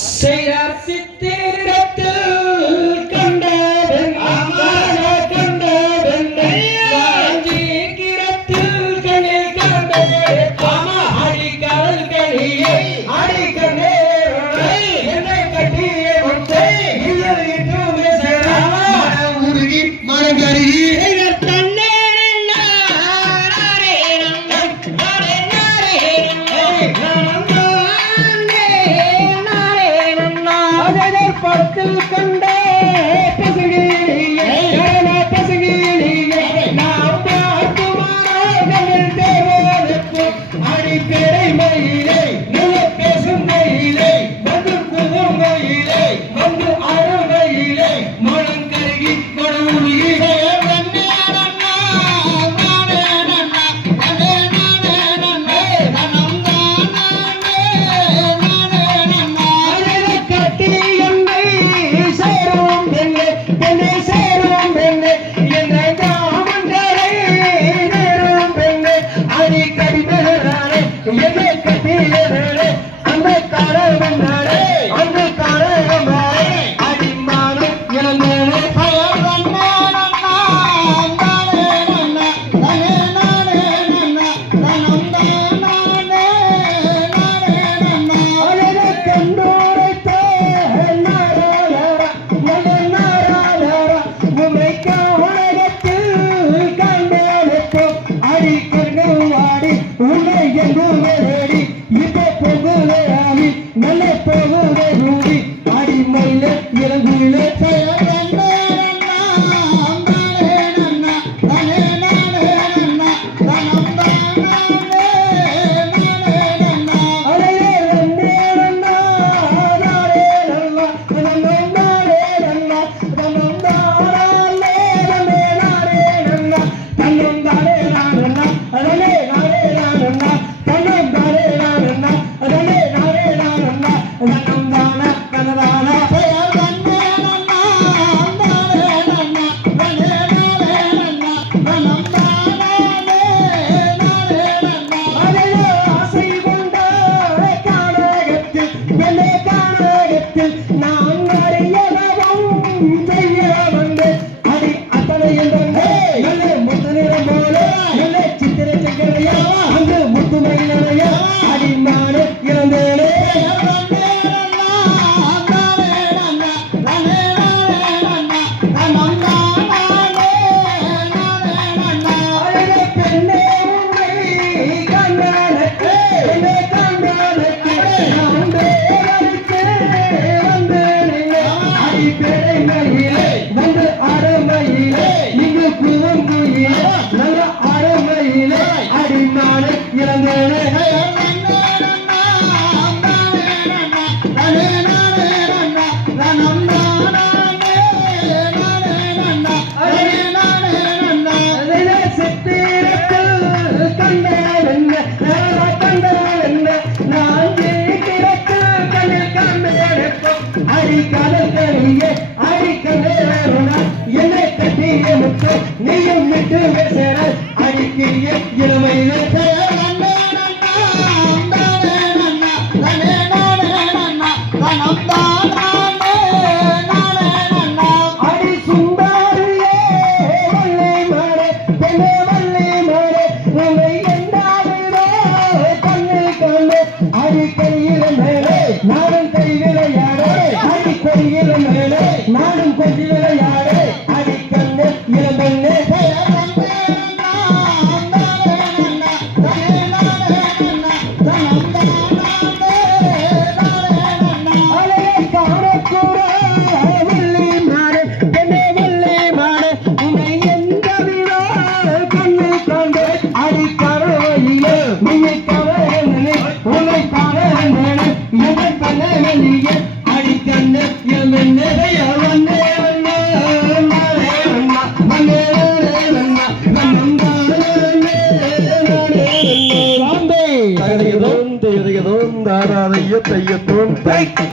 সেই রাত্রিতে மயிலே நீ பேசும் மயிலே வந்து குதும் மயிலே வந்து அழு அடிமையில இறங்குல நேரத்தில் நான் வரை இளம் வேலை நாடும் கொண்டிட யாரே அடிக்கண்ணு இளம்பெண்ணு உன்னை காண உன்னை காண எதை பண்ண நீங்க you're doing. Thank you.